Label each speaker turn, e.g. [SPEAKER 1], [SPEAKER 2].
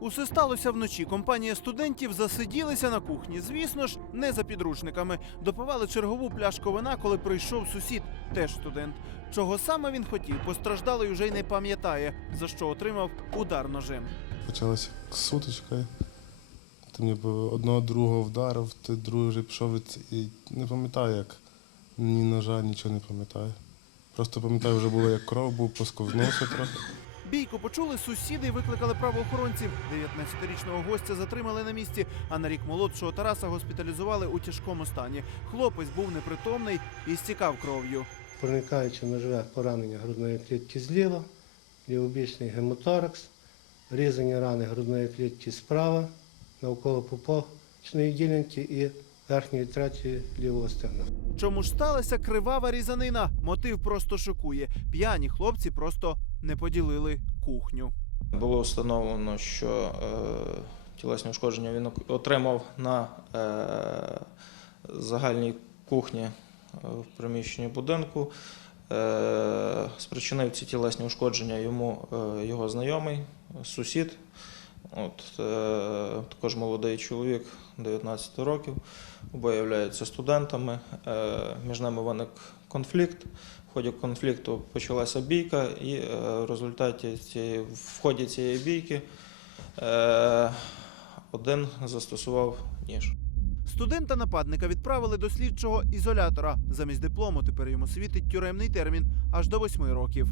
[SPEAKER 1] Усе сталося вночі. Компанія студентів засиділися на кухні. Звісно ж, не за підручниками. Допивали чергову пляшку вина, коли прийшов сусід, теж студент. Чого саме він хотів, постраждалий уже й не пам'ятає, за що отримав удар ножем.
[SPEAKER 2] Почалася сутичка. Ти мені одного другого вдарив, ти другий вже пішов і не пам'ятаю як. Ні ножа, нічого не пам'ятаю. Просто пам'ятаю, вже було як кров був, посковзнувся трохи.
[SPEAKER 1] Бійку почули сусіди і викликали правоохоронців. 19-річного гостя затримали на місці, а на рік молодшого Тараса госпіталізували у тяжкому стані. Хлопець був непритомний і стікав кров'ю.
[SPEAKER 3] проникаючи ножове поранення грудної клітки зліва, лівобічний гемоторакс, різані рани грудної клітки справа, навколо пупочної ділянки і верхньої треті лівого стегна.
[SPEAKER 1] Чому ж сталася кривава різанина? Мотив просто шокує. П'яні хлопці просто не поділили кухню.
[SPEAKER 4] Було встановлено, що е, тілесні ушкодження він отримав на е, загальній кухні е, в приміщенні будинку. Е, спричинив ці тілесні ушкодження йому е, його знайомий, сусід. От, е, також молодий чоловік 19 років, обоє являються студентами. Е, між ними виник конфлікт. В ході конфлікту почалася бійка, і е, в результаті цієї, в ході цієї бійки е, один застосував ніж.
[SPEAKER 1] Студента нападника відправили до слідчого ізолятора. Замість диплому тепер йому світить тюремний термін аж до восьми років.